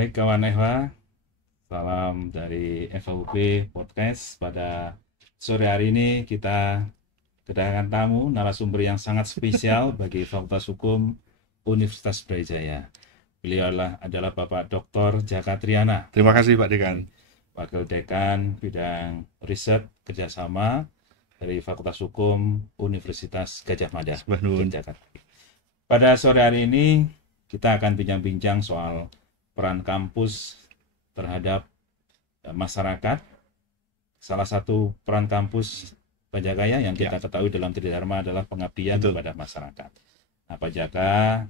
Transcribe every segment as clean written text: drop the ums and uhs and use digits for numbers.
Baik kawan Eva, salam dari FHUP Podcast. Pada sore hari ini kita kedatangan tamu narasumber yang sangat spesial bagi Fakultas Hukum Universitas Brawijaya. Beliau adalah Bapak Dr. Jaka Triana. Terima kasih Pak Dekan. Wakil Dekan Bidang Riset Kerjasama dari Fakultas Hukum Universitas Gadjah Mada, Jakarta. Pada sore hari ini kita akan bincang-bincang soal peran kampus terhadap masyarakat. Salah satu peran kampus Pajagaya yang kita ketahui dalam Tridharma adalah pengabdian kepada masyarakat. Nah, Pak Jaka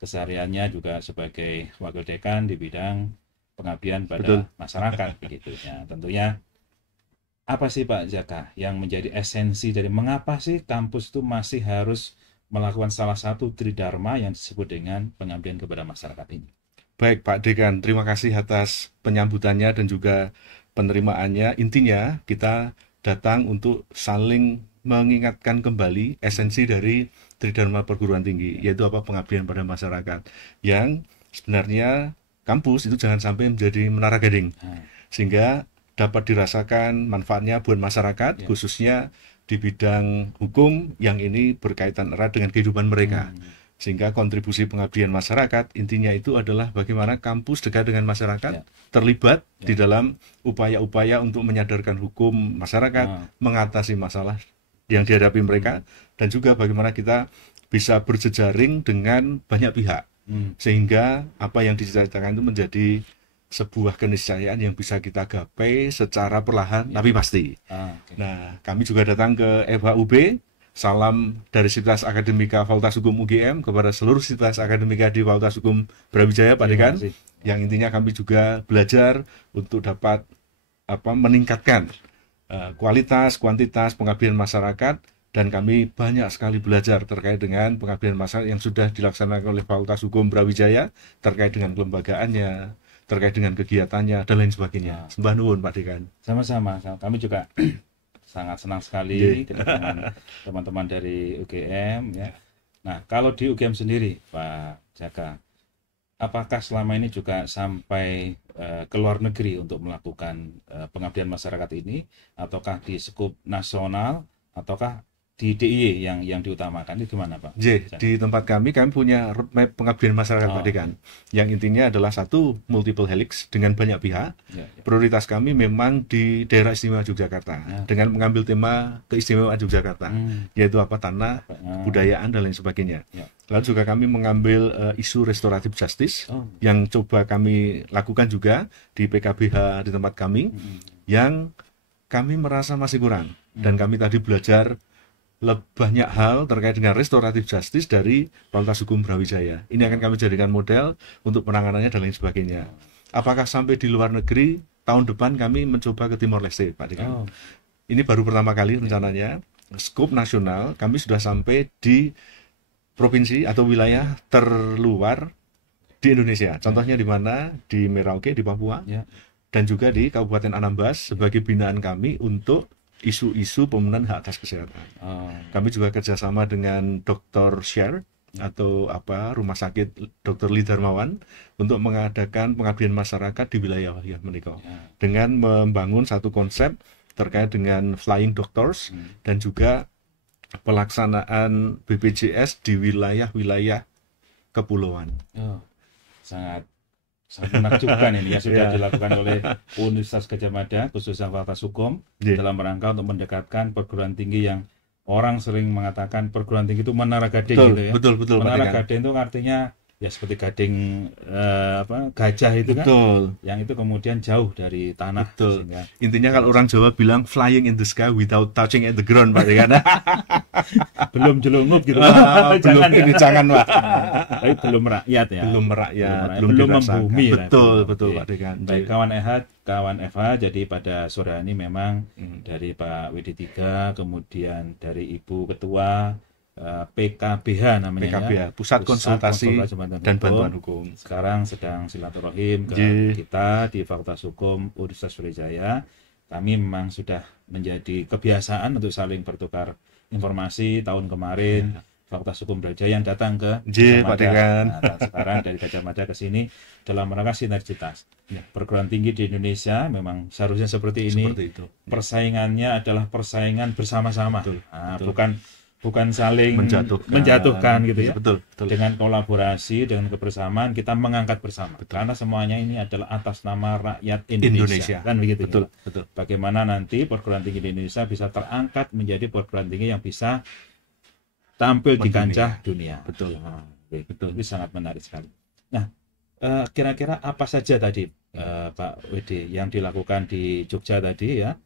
kesehariannya juga sebagai wakil dekan di bidang pengabdian pada masyarakat begitu ya. Tentunya apa sih Pak Jaka yang menjadi esensi dari mengapa sih kampus itu masih harus melakukan salah satu Tridharma yang disebut dengan pengabdian kepada masyarakat ini? Baik Pak Dekan, terima kasih atas penyambutannya dan juga penerimaannya. Intinya kita datang untuk saling mengingatkan kembali esensi dari Tridharma perguruan tinggi, yaitu apa? Pengabdian pada masyarakat. Yang sebenarnya kampus itu jangan sampai menjadi menara gading, sehingga dapat dirasakan manfaatnya buat masyarakat, khususnya di bidang hukum yang ini berkaitan erat dengan kehidupan mereka. Sehingga kontribusi pengabdian masyarakat intinya itu adalah bagaimana kampus dekat dengan masyarakat, terlibat di dalam upaya-upaya untuk menyadarkan hukum masyarakat, mengatasi masalah yang dihadapi mereka, dan juga bagaimana kita bisa berjejaring dengan banyak pihak, sehingga apa yang dicita-citakan itu menjadi sebuah keniscayaan yang bisa kita gapai secara perlahan tapi pasti. Nah, kami juga datang ke FHUB. Salam dari Sivitas Akademika Fakultas Hukum UGM kepada seluruh Sivitas Akademika di Fakultas Hukum Brawijaya, Pak Dekan. Yang intinya kami juga belajar untuk dapat meningkatkan kualitas, kuantitas pengabdian masyarakat, dan kami banyak sekali belajar terkait dengan pengabdian masyarakat yang sudah dilaksanakan oleh Fakultas Hukum Brawijaya, terkait dengan kelembagaannya, terkait dengan kegiatannya, dan lain sebagainya. Sembah nuwun Pak Dekan. Sama-sama, kami juga sangat senang sekali kedatangan teman-teman dari UGM ya. Nah, kalau di UGM sendiri Pak Jaka, apakah selama ini juga sampai ke luar negeri untuk melakukan pengabdian masyarakat ini, ataukah di skup nasional, ataukah di DIY yang diutamakan? Itu gimana Pak? Di tempat kami punya roadmap pengabdian masyarakat Pak Dekan, yang intinya adalah satu, multiple helix dengan banyak pihak. Prioritas kami memang di daerah istimewa Yogyakarta, dengan mengambil tema keistimewaan Yogyakarta, yaitu tanah, kebudayaan, dan lain sebagainya. Lalu juga kami mengambil isu restoratif justice, yang coba kami lakukan juga di PKBH di tempat kami, yang kami merasa masih kurang, dan kami tadi belajar banyak hal terkait dengan restoratif justice dari Fakultas Hukum Brawijaya. Ini akan kami jadikan model untuk penanganannya dan lain sebagainya. Apakah sampai di luar negeri? Tahun depan kami mencoba ke Timor Leste, Pak Dekan. Ini baru pertama kali rencananya. Skop nasional kami sudah sampai di provinsi atau wilayah terluar di Indonesia. Contohnya di mana? Di Merauke, di Papua, dan juga di Kabupaten Anambas sebagai binaan kami untuk isu-isu pemenuhan hak atas kesehatan. Kami juga kerjasama dengan Dr. Share atau Rumah Sakit Dr. Lee Darmawan untuk mengadakan pengabdian masyarakat di wilayah menikah, dengan membangun satu konsep terkait dengan flying doctors dan juga pelaksanaan BPJS di wilayah-wilayah kepulauan. Sangat menakjubkan ini yang sudah dilakukan oleh Universitas Gadjah Mada, khususnya Fakultas Hukum, dalam rangka untuk mendekatkan perguruan tinggi yang orang sering mengatakan perguruan tinggi itu menara gading, gitu ya. Betul. Menara gading itu artinya ya seperti gading gajah itu kan, yang itu kemudian jauh dari tanah. Sehingga, intinya kalau orang Jawa bilang flying in the sky without touching at the ground, Pak Dekan. Belum jelungup gitu. Jangan Pak. Tapi belum merakyat ya. Belum membumi. Betul Pak Dekan. Baik kawan FH, jadi pada sore ini memang dari Pak WD3, kemudian dari Ibu Ketua PKBH namanya, Pusat Konsultasi dan Bantuan Hukum. Sekarang sedang silaturahim ke kita di Fakultas Hukum Universitas Brawijaya. Kami memang sudah menjadi kebiasaan untuk saling bertukar informasi tahun kemarin. Fakultas Hukum Brawijaya yang datang ke J, Gajah Pak Mada. Dekan. Nah, sekarang dari Gajah Mada ke sini dalam rangka sinergitas. Perguruan tinggi di Indonesia memang seharusnya seperti ini. Seperti itu. Persaingannya adalah persaingan bersama-sama. Betul, Nah, betul. bukan saling menjatuhkan gitu ya. Betul, betul. Dengan kolaborasi, dengan kebersamaan kita mengangkat bersama. Betul. Karena semuanya ini adalah atas nama rakyat Indonesia. Kan begitu. Betul, ya? betul. Bagaimana nanti perguruan tinggi di Indonesia bisa terangkat menjadi perguruan tinggi yang bisa tampil di kancah dunia. Betul. Nah, betul. Itu sangat menarik sekali. Nah, kira-kira apa saja tadi Pak Wede yang dilakukan di Jogja tadi ya?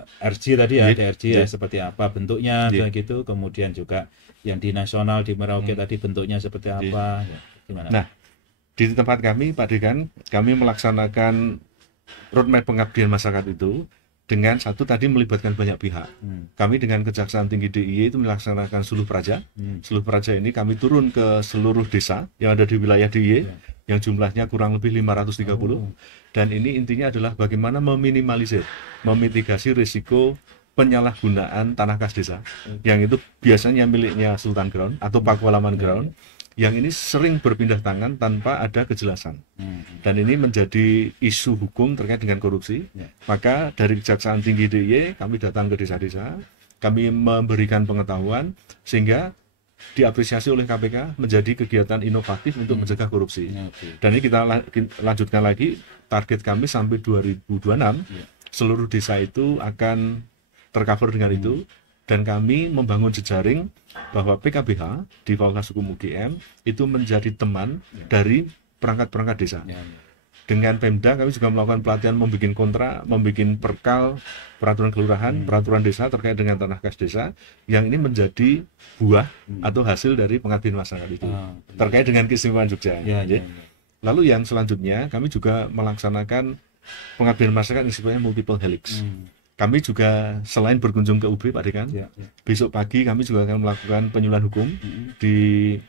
RG tadi ya, DRG ya, seperti apa bentuknya gitu, kemudian juga yang di nasional di Merauke tadi bentuknya seperti apa, ya, gimana? Nah, di tempat kami Pak Dekan, kami melaksanakan roadmap pengabdian masyarakat itu dengan satu tadi melibatkan banyak pihak. Kami dengan Kejaksaan Tinggi DIY itu melaksanakan suluh praja. Suluh praja ini kami turun ke seluruh desa yang ada di wilayah DIY yang jumlahnya kurang lebih 530. Dan ini intinya adalah bagaimana meminimalisir, memitigasi risiko penyalahgunaan tanah kas desa yang itu biasanya miliknya Sultan Ground atau Pakualaman Ground, yang ini sering berpindah tangan tanpa ada kejelasan. Dan ini menjadi isu hukum terkait dengan korupsi. Maka dari Kejaksaan Tinggi DIY kami datang ke desa-desa, kami memberikan pengetahuan sehingga diapresiasi oleh KPK menjadi kegiatan inovatif untuk mencegah korupsi. Dan ini kita lanjutkan lagi, target kami sampai 2026 seluruh desa itu akan tercover dengan itu. Dan kami membangun jejaring bahwa PKBH di Fakultas Hukum UGM itu menjadi teman dari perangkat-perangkat desa. Dengan Pemda kami juga melakukan pelatihan membuat kontra, membuat perkal, peraturan kelurahan, peraturan desa terkait dengan tanah kas desa, yang ini menjadi buah atau hasil dari pengabdian masyarakat itu terkait dengan keistimewaan Jogja. Lalu yang selanjutnya kami juga melaksanakan pengabdian masyarakat yang sifatnya multiple helix. Kami juga selain berkunjung ke UB Pak Dekan, besok pagi kami juga akan melakukan penyuluhan hukum di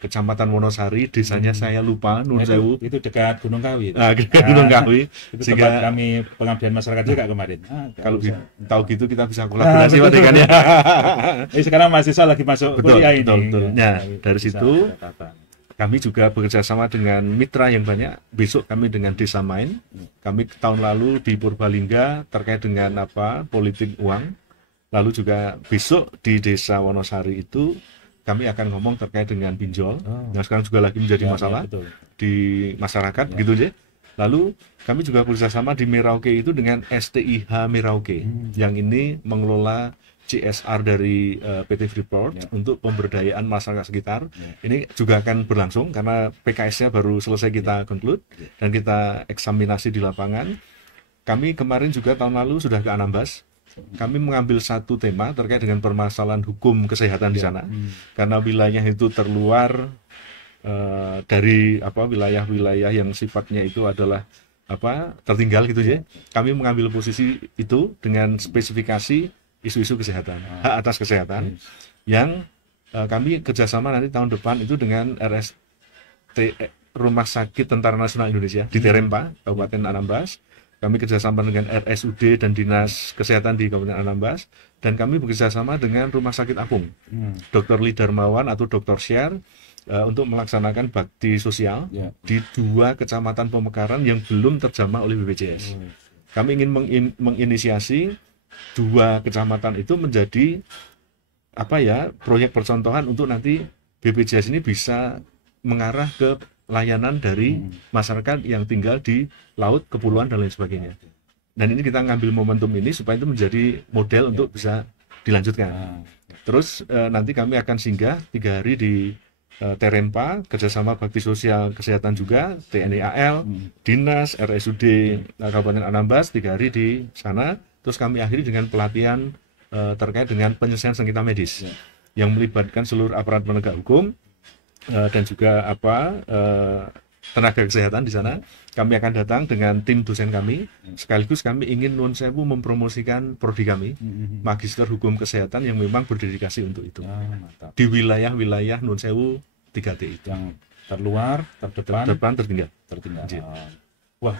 Kecamatan Wonosari, desanya saya lupa, Nun Sewu. Itu dekat Gunung Kawi. Dekat Gunung Kawi. Itu sehingga kami pengabdian masyarakat juga kemarin. Kalau tahu gitu kita bisa kolaborasi Pak Dekan ya. Sekarang mahasiswa lagi masuk kuliah ini. Betul. Nah, dari situ kami juga bekerja sama dengan mitra yang banyak. Besok kami dengan Desa Main. Kami tahun lalu di Purbalingga terkait dengan politik uang. Lalu juga besok di Desa Wonosari itu kami akan ngomong terkait dengan pinjol. Yang sekarang juga lagi menjadi masalah di masyarakat, gitu ya. Lalu kami juga bekerja sama di Merauke itu dengan STIH Merauke, yang ini mengelola CSR dari PT Freeport untuk pemberdayaan masyarakat sekitar. Ini juga akan berlangsung karena PKS-nya baru selesai kita conclude dan kita eksaminasi di lapangan. Kami kemarin juga tahun lalu sudah ke Anambas. Kami mengambil satu tema terkait dengan permasalahan hukum kesehatan di sana. Karena wilayah itu terluar dari wilayah-wilayah yang sifatnya itu adalah tertinggal gitu ya. Kami mengambil posisi itu dengan spesifikasi isu-isu kesehatan, hak atas kesehatan, yang kami kerjasama nanti tahun depan itu dengan Rumah Sakit Tentara Nasional Indonesia di Terempa, Kabupaten Anambas. Kami kerjasama dengan RSUD dan Dinas Kesehatan di Kabupaten Anambas, dan kami bekerjasama dengan Rumah Sakit Apung, Dr. Lee Darmawan atau Dr. Sher, untuk melaksanakan bakti sosial di 2 kecamatan pemekaran yang belum terjamah oleh BPJS. Kami ingin menginisiasi 2 kecamatan itu menjadi proyek percontohan untuk nanti BPJS ini bisa mengarah ke layanan dari masyarakat yang tinggal di laut, kepulauan dan lain sebagainya. Dan ini kita ngambil momentum ini supaya itu menjadi model untuk bisa dilanjutkan. Terus nanti kami akan singgah 3 hari di Terempa, kerjasama bakti sosial kesehatan juga, TNI AL, Dinas, RSUD Kabupaten Anambas, 3 hari di sana. Terus kami akhiri dengan pelatihan terkait dengan penyelesaian sengketa medis yang melibatkan seluruh aparat penegak hukum dan juga tenaga kesehatan di sana. Kami akan datang dengan tim dosen kami. Sekaligus kami ingin Nun Sewu mempromosikan prodi kami, Magister Hukum Kesehatan yang memang berdedikasi untuk itu. Di wilayah-wilayah Nun Sewu 3T itu. Yang terluar, terdepan, tertinggal. Wah,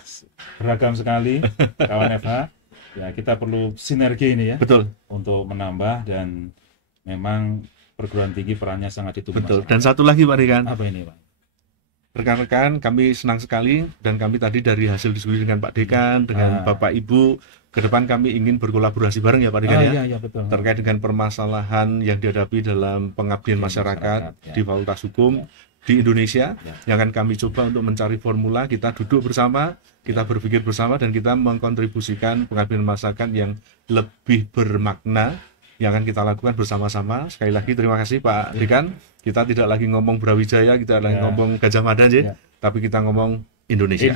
beragam sekali kawan FH. Ya, kita perlu sinergi ini ya. Betul. Untuk menambah, dan memang perguruan tinggi perannya sangat ditunggu. Betul. Dan satu lagi Pak Dekan. Apa ini Pak? Rekan-rekan, kami senang sekali dan kami tadi dari hasil diskusi dengan Pak Dekan, dengan Bapak Ibu, ke depan kami ingin berkolaborasi bareng ya Pak Dekan ya. Iya, betul. Terkait dengan permasalahan yang dihadapi dalam pengabdian masyarakat ya. di Fakultas Hukum di Indonesia, yang akan kami coba untuk mencari formula, kita duduk bersama, kita berpikir bersama, dan kita mengkontribusikan pengabdian masyarakat yang lebih bermakna yang akan kita lakukan bersama-sama. Sekali lagi terima kasih Pak Dekan. Kita tidak lagi ngomong Brawijaya, kita lagi ngomong Gajah Mada tapi kita ngomong Indonesia.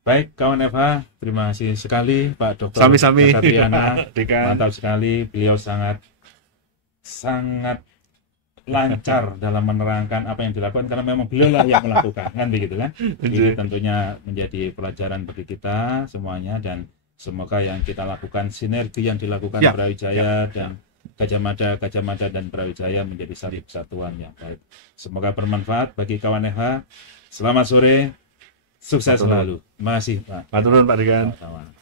Baik kawan FH, terima kasih sekali Pak Dr. Sami-sami. Mantap sekali, beliau sangat lancar dalam menerangkan apa yang dilakukan, karena memang beliau lah yang melakukan, kan begitu kan. Ini tentunya menjadi pelajaran bagi kita semuanya, dan semoga yang kita lakukan, sinergi yang dilakukan Brawijaya dan Gajah Mada dan Brawijaya menjadi satu kesatuan yang baik. Semoga bermanfaat bagi kawan FH. Selamat sore, sukses selalu. Terima kasih Pak. Matur nuwun Pak Dekan. Sama-sama.